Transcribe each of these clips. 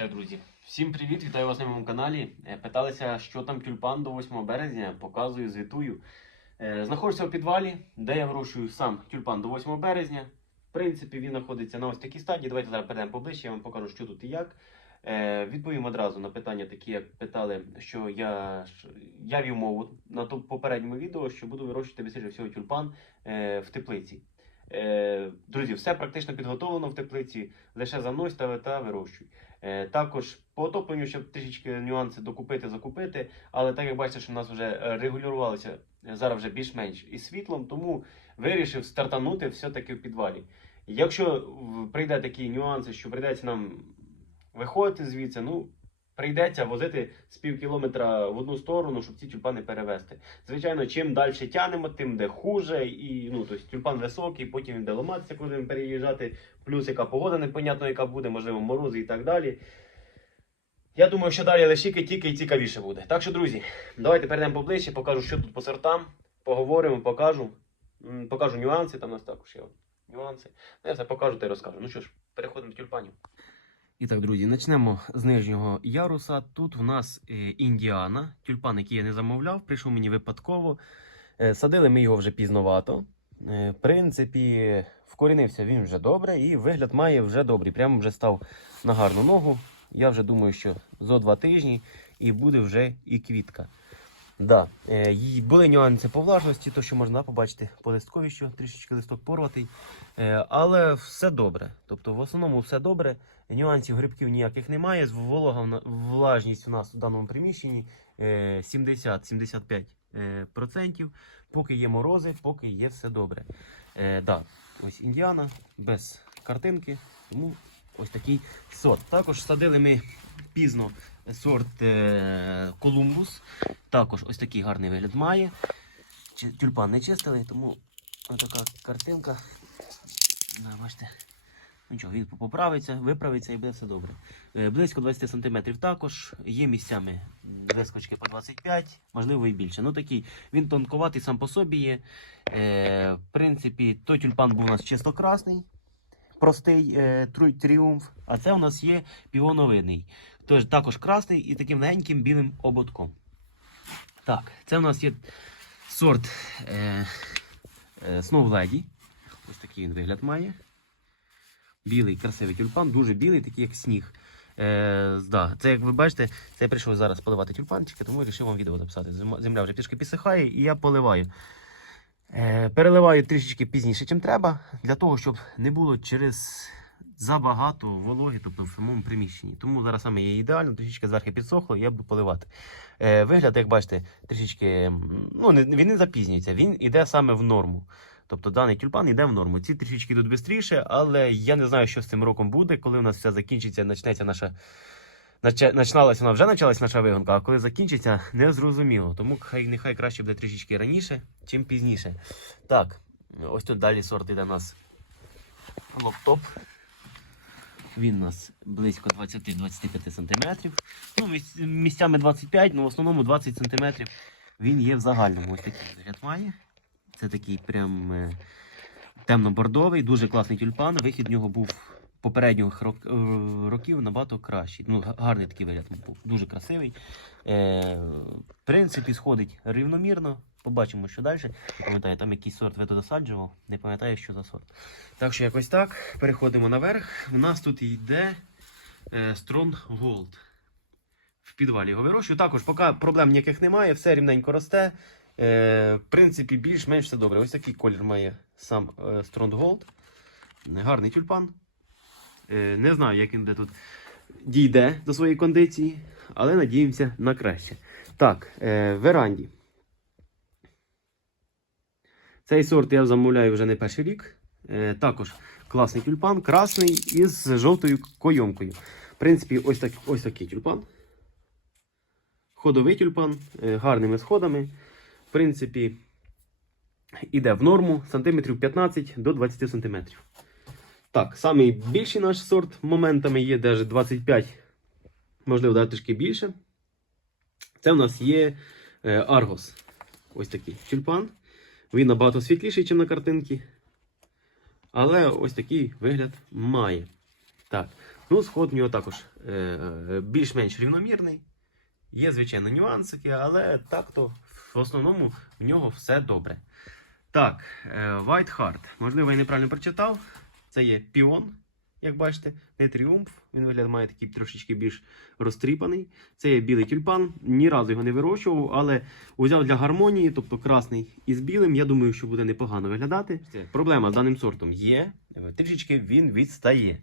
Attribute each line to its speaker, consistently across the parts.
Speaker 1: так, друзі. Всім привіт, вітаю вас на моєму каналі. Е, Питалися, що там тюльпан до 8 березня. Показую, звітую. Е, Знаходжуся у підвалі, де я вирощую сам тюльпан до 8 березня. В принципі, він знаходиться на ось такій стадії. Давайте зараз перейдемо поближче, я вам покажу, що тут і як. Е, Відповім одразу на питання, такі, як питали, що я, я вів мову на попередньому відео, що буду вирощувати більше всього тюльпан в теплиці. Е, Друзі, все практично підготовлено в теплиці, лише за мною стави та вирощуй. Е, Також по отопленню, щоб трішечки нюанси докупити, закупити. Але так як бачите, що в нас вже е, регулювалося зараз вже більш-менш із світлом, тому вирішив стартанути все-таки в підвалі. Якщо прийде такі нюанси, що прийдеться нам виходити звідси, ну прийдеться возити з пів кілометра в одну сторону, щоб ці тюльпани перевезти. Звичайно, чим далі тянемо, тим де хуже. І ну, тобто тюльпан високий, потім він буде ламатися, коли будемо переїжджати. Плюс яка погода непонятно, яка буде, можливо, морози і так далі. Я думаю, що далі лише тільки і цікавіше буде. Так що, друзі, давайте перейдемо поближче, покажу, що тут по сортам. Поговоримо, покажу. Покажу нюанси, там у нас також є нюанси. Ну, Я все покажу та й розкажу. Ну що ж, переходимо до тюльпанів. І так, друзі, почнемо з нижнього яруса. Тут в нас е, індіана, тюльпан, який я не замовляв, прийшов мені випадково. Е, Садили ми його вже пізновато. Е, В принципі, вкорінився він вже добре і вигляд має вже добрий. Прямо вже став на гарну ногу. Я вже думаю, що зо два тижні і буде вже і квітка. Да. Е, були нюанси по влажності, то що можна побачити по листкові, що трішечки листок порватий. Е, але все добре. Тобто, в основному все добре. Нюансів грибків ніяких немає. Волога влажність у нас у даному приміщенні е, 70-75%. е, процентів. Поки є морози, поки є все добре. Е, да. Ось індіана без картинки, тому ось такий сорт. Також садили ми пізно сорт е, Колумбус. Також ось такий гарний вигляд має. Тюльпан не чистили, тому така картинка. Да, бачите. Ну Нічого, він поправиться, виправиться і буде все добре. Е, Близько 20 см також. Є місцями вискочки по 25, можливо і більше. Ну такий, він тонкуватий сам по собі є. Е, в принципі, той тюльпан був у нас чисто красний, простий е, тріумф, а це у нас є півоновидний. Тож також красний і таким легеньким білим ободком. Так, це у нас є сорт е, е, Lady. Ось такий він вигляд має. Білий, красивий тюльпан, дуже білий, такий як сніг. Е, да, це, як ви бачите, це я прийшов зараз поливати тюльпанчики, тому вирішив вам відео записати. Земля вже трішки підсихає і я поливаю. Е, переливаю трішечки пізніше, чим треба, для того, щоб не було через забагато вологи, тобто в самому приміщенні. Тому зараз саме є ідеально, трішечки зверху підсохло, я буду поливати. Е, вигляд, як бачите, трішечки ну, він не запізнюється, він іде саме в норму. Тобто даний тюльпан йде в норму. Ці трішечки йдуть швидше, але я не знаю, що з цим роком буде, коли у нас все закінчиться, почнеться наша. наче- вона вже почалась наша вигонка, а коли закінчиться, не зрозуміло. Тому хай нехай краще буде трішечки раніше, чим пізніше. Так, ось тут далі сорт іде у нас лоптоп. Він у нас близько 20-25 см. Ну, місцями 25, ну в основному 20 см він є в загальному. Ось такий вигляд має. Це такий прям е, темно-бордовий, дуже класний тюльпан. Вихід в нього був попередніх е, років набагато кращий. Ну, гарний такий вигляд був, дуже красивий. Е, в принципі, сходить рівномірно. Побачимо, що далі. Пам'ятаю, там якийсь сорт видосаджував, не пам'ятаю, що за сорт. Так що якось так. Переходимо наверх. У нас тут йде е, Strong Gold. В підвалі його вирощую. Також поки проблем ніяких немає, все рівненько росте. Е, в принципі, більш-менш все добре. Ось такий колір має сам е, Strong. Гарний тюльпан. Е, не знаю, як він де тут дійде до своєї кондиції, але надіємося на краще. Так, е, веранді. Цей сорт я замовляю вже не перший рік. Е, також класний тюльпан, красний із жовтою койомкою. В принципі, ось, так, ось такий тюльпан. Ходовий тюльпан, е, гарними сходами. В принципі, іде в норму сантиметрів 15 до 20 сантиметрів. Так, самий більший наш сорт моментами є навіть 25, можливо, трішки більше. Це в нас є е, Аргос. Ось такий тюльпан. Він набагато світліший, ніж на картинці. Але ось такий вигляд має. Так, Ну, сход у нього також е, е, більш-менш рівномірний. Є, звичайно, нюансики, але так-то в основному в нього все добре. Так, е, White Heart. Можливо, я неправильно прочитав. Це є піон, як бачите, не тріумф. Він вигляд має такий трошечки більш розтріпаний. Це є білий тюльпан. Ні разу його не вирощував, але узяв для гармонії, тобто красний із білим. Я думаю, що буде непогано виглядати. Проблема з даним сортом є. Трішечки він відстає.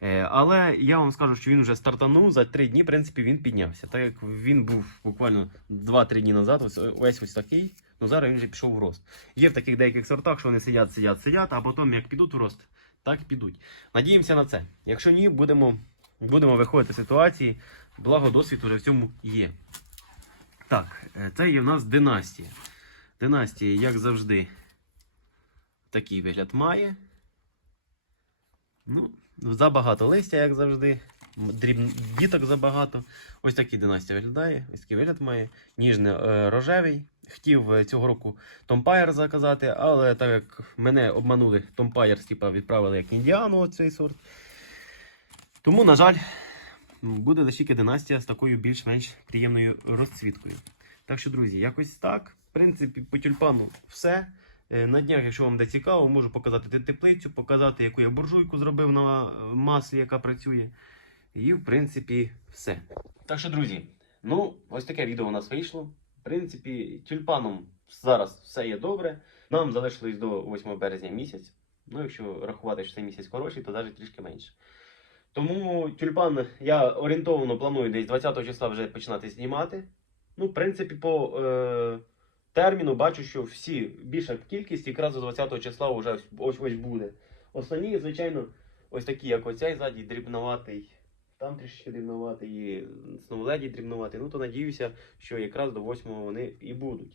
Speaker 1: Е, Але я вам скажу, що він вже стартанув за три дні. В принципі, він піднявся. Так як він був буквально 2-3 дні назад, ось ось ось такий. Ну зараз він вже пішов в рост. Є в таких деяких сортах, що вони сидять, сидять, сидять, а потім як підуть в рост, так підуть. Надіємося на це. Якщо ні, будемо, будемо виходити з ситуації. Благо досвід уже в цьому є. Так, е, це є в нас династія. Династія, як завжди, такий вигляд має. Ну, забагато листя, як завжди. Дріб... Діток забагато. Ось такий династія виглядає. Ось такий вигляд має. Ніжний е, рожевий. Хотів е, цього року Томпайр заказати, але так як мене обманули Томпайр, типа відправили як індіану цей сорт. Тому, на жаль, буде лише династія з такою більш-менш приємною розцвіткою. Так що, друзі, якось так. В принципі, по тюльпану все. Е, На днях, якщо вам буде цікаво, можу показати теплицю, показати, яку я буржуйку зробив на маслі, яка працює. І, в принципі, все. Так що, друзі, ну, ось таке відео у нас вийшло. В принципі, тюльпаном зараз все є добре. Нам залишилось до 8 березня місяць. Ну, якщо рахувати, що цей місяць хороший, то навіть трішки менше. Тому тюльпан я орієнтовно планую десь 20 числа вже починати знімати. Ну, в принципі, по е, терміну бачу, що всі більша кількість якраз до 20 числа вже ось ось, буде. Основні, звичайно, ось такі, як оцей ззаді, дрібноватий, там трішки дрібноватий, і сновледі дрібноватий. Ну, то надіюся, що якраз до 8 вони і будуть.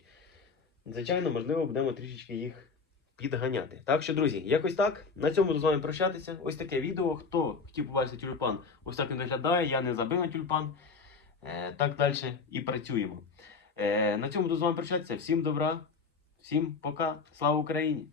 Speaker 1: Звичайно, можливо, будемо трішечки їх підганяти. Так що, друзі, якось так. На цьому буду з вами прощатися. Ось таке відео. Хто хотів побачити тюльпан, ось так він виглядає. Я не забив на тюльпан. Е, так далі і працюємо. Е, на цьому буду з вами прощатися. Всім добра, всім пока. Слава Україні!